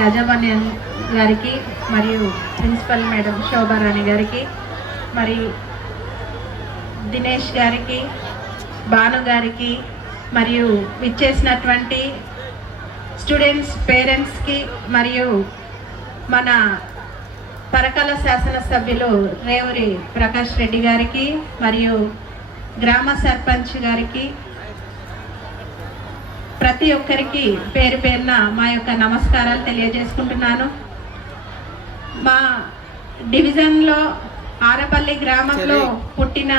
యాజమాన్యం గారికి మరియు ప్రిన్సిపల్ మేడం శోభారాణి గారికి, మరి దినేష్ గారికి, భాను గారికి, మరియు విచ్చేసినటువంటి స్టూడెంట్స్ పేరెంట్స్కి, మరియు మన పరకాల శాసనసభ్యులు రేవూరి ప్రకాష్ రెడ్డి గారికి, మరియు గ్రామ సర్పంచ్ గారికి, ప్రతి ఒక్కరికి పేరు పేరున మా యొక్క నమస్కారాలు తెలియజేసుకుంటున్నాను. మా డివిజన్లో ఆరపల్లి గ్రామంలో పుట్టిన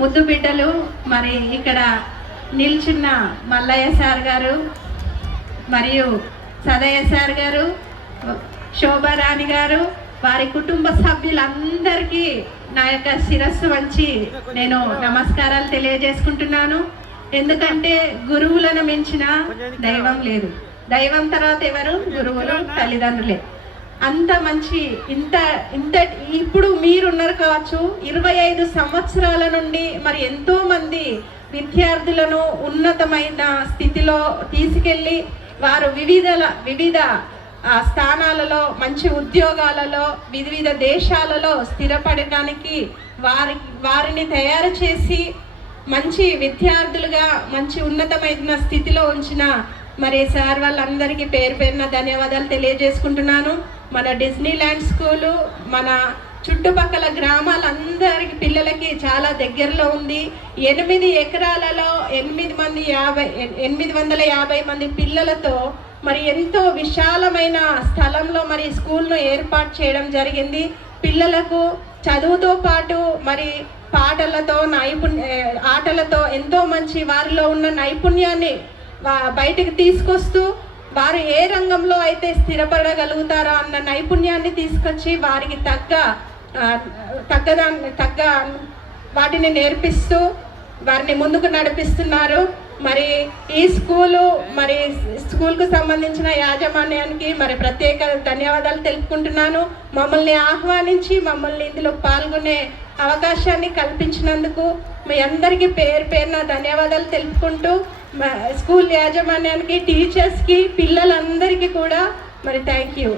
ముద్దు బిడ్డలు, మరి ఇక్కడ నిల్చున్న మల్లయ్య సార్ గారు, మరియు సదయ్య సార్ గారు, శోభారాణి గారు, వారి కుటుంబ సభ్యులందరికీ నా యొక్క శిరస్సు వంచి నేను నమస్కారాలు తెలియజేసుకుంటున్నాను. ఎందుకంటే గురువులను మించిన దైవం లేదు. దైవం తర్వాత ఎవరు? గురువులు, తల్లిదండ్రులే. అంత మంచి ఇంత ఇప్పుడు మీరున్నారు కావచ్చు, 25 సంవత్సరాల నుండి మరి ఎంతో మంది విద్యార్థులను ఉన్నతమైన స్థితిలో తీసుకెళ్ళి వారు వివిధ స్థానాలలో, మంచి ఉద్యోగాలలో, వివిధ దేశాలలో స్థిరపడడానికి వారిని తయారు చేసి మంచి విద్యార్థులుగా మంచి ఉన్నతమైన స్థితిలో ఉంచిన మరి సార్ వాళ్ళందరికీ పేరు పేరున ధన్యవాదాలు తెలియజేసుకుంటున్నాను. మన డిజ్నీ ల్యాండ్ స్కూలు మన చుట్టుపక్కల గ్రామాలందరికి పిల్లలకి చాలా దగ్గరలో ఉంది. 8 ఎకరాలలో 850 మంది పిల్లలతో మరి ఎంతో విశాలమైన స్థలంలో మరి స్కూల్ను ఏర్పాటు చేయడం జరిగింది. పిల్లలకు చదువుతో పాటు మరి పాటలతో ఆటలతో ఎంతో మంచి వారిలో ఉన్న నైపుణ్యాన్ని బయటికి తీసుకొస్తూ వారు ఏ రంగంలో అయితే స్థిరపడగలుగుతారో అన్న నైపుణ్యాన్ని తీసుకొచ్చి వారికి తగ్గ వాటిని నేర్పిస్తూ వారిని ముందుకు నడిపిస్తున్నారు. మరి ఈ స్కూల్కు సంబంధించిన యాజమాన్యానికి మరి ప్రత్యేక ధన్యవాదాలు తెలుపుకుంటున్నాను. మమ్మల్ని ఆహ్వానించి మమ్మల్ని ఇందులో పాల్గొనే అవకాశాన్ని కల్పించినందుకు మీ అందరికీ పేరు పేరున ధన్యవాదాలు తెలుపుకుంటూ స్కూల్ యాజమాన్యానికి, టీచర్స్కి, పిల్లలందరికీ కూడా మరి థ్యాంక్ యూ.